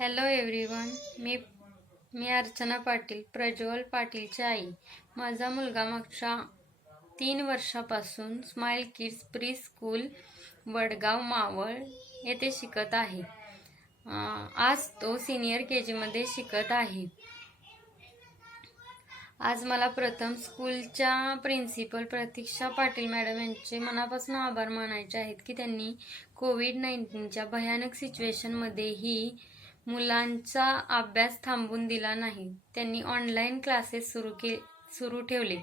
Hello everyone. मी अर्चना पाटील, प्रज्वल पाटीलची आई. माझा मुलगा मागच्या 3 वर्षापासून Smile Kids preschool Vadgaon Maval येथे शिकत आहे. आज तो सिनियर KG मध्ये शिकत आहे. आज मला प्रथम स्कूलच्या प्रिन्सिपल प्रतीक्षा पाटील मॅडम यांचे मनापासून आभार मानायचे आहेत की त्यांनी कोविड-19च्या भयानक सिच्युएशनमध्येही मुलांचा अभ्यास थांबून दिला नाही. त्यांनी ऑनलाईन क्लासेस सुरू ठेवले.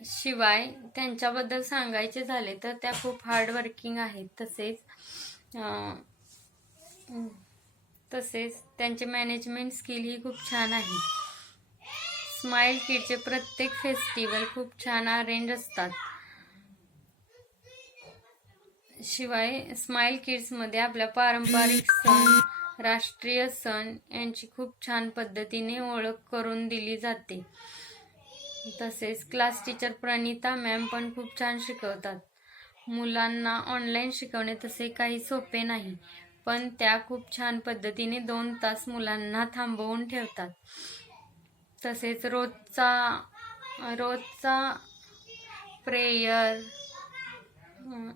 शिवाय त्यांच्याबद्दल सांगायचे झाले तर त्या खूप हार्ड वर्किंग आहेत. तसेच त्यांचे मॅनेजमेंट स्किल ही खूप छान आहे. स्माइल किडचे प्रत्येक फेस्टिवल खूप छान अरेंज असतात. शिवाय स्माइल किड्समध्ये आपल्या पारंपरिक सण, राष्ट्रीय सण यांची खूप छान पद्धतीने ओळख करून दिली जाते. तसेच क्लास टीचर प्रणिता मॅम पण खूप छान शिकवतात. मुलांना ऑनलाईन शिकवणे तसे काही सोपे नाही, पण त्या खूप छान पद्धतीने 2 तास मुलांना थांबवून ठेवतात. तसेच रोजचा प्रेयर,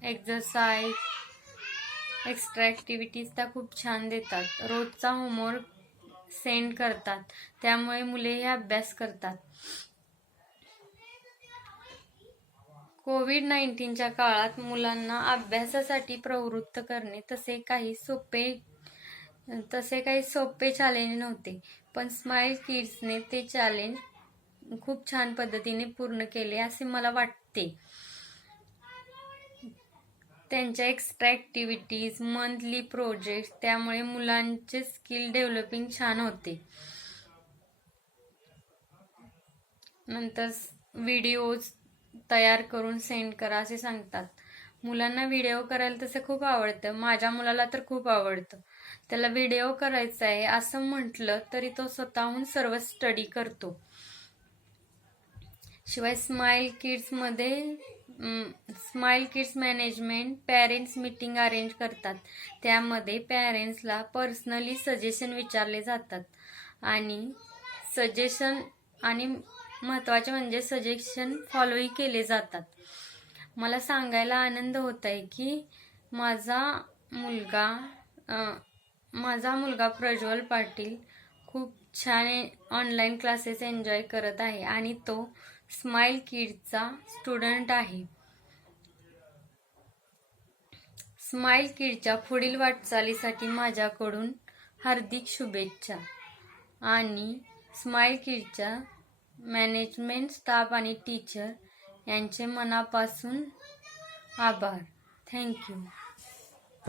एक्सरसाइज, एक्स्ट्रा ॲक्टिव्हिटीज त्या खूप छान देतात. रोजचा होमवर्क सेंड करतात, त्यामुळे मुले हे अभ्यास करतात. कोविड-19च्या काळात मुलांना अभ्यासासाठी प्रवृत्त करणे तसे काही सोपे चॅलेंज नव्हते, पण स्माइल किड्सने ते चॅलेंज खूप छान पद्धतीने पूर्ण केले असे मला वाटते. त्यांच्या एक्स्ट्रा ॲक्टिव्हिटीज, मंथली प्रोजेक्ट्स त्यामुळे मुलांचे स्किल डेव्हलपिंग छान होते. नंतर व्हिडिओज तयार करून सेंड करा असे सांगतात. मुलांना व्हिडिओ करायला तसं खूप आवडतं. माझ्या मुलाला तर खूप आवडतं. त्याला व्हिडिओ करायचा आहे असं म्हटलं तरी तो स्वतःहून सर्व स्टडी करतो. शिवाय smile kids management parents meeting arrange करतात. त्यामध्ये पॅरेंट्सला पर्सनली सजेशन विचारले जातात आणि महत्त्वाचे म्हणजे सजेशन फॉलोही केले जातात. मला सांगायला आनंद होत आहे की माझा मुलगा प्रज्वल पाटील खूप छान ऑनलाईन क्लासेस एन्जॉय करत आहे आणि तो स्माइल किड्सचा स्टुडंट आहे. स्माइल किडच्या पुढील वाटचालीसाठी माझ्याकडून हार्दिक शुभेच्छा आणि स्माइल किडच्या मॅनेजमेंट स्टाफ आणि टीचर यांचे मनापासून आभार. थँक्यू.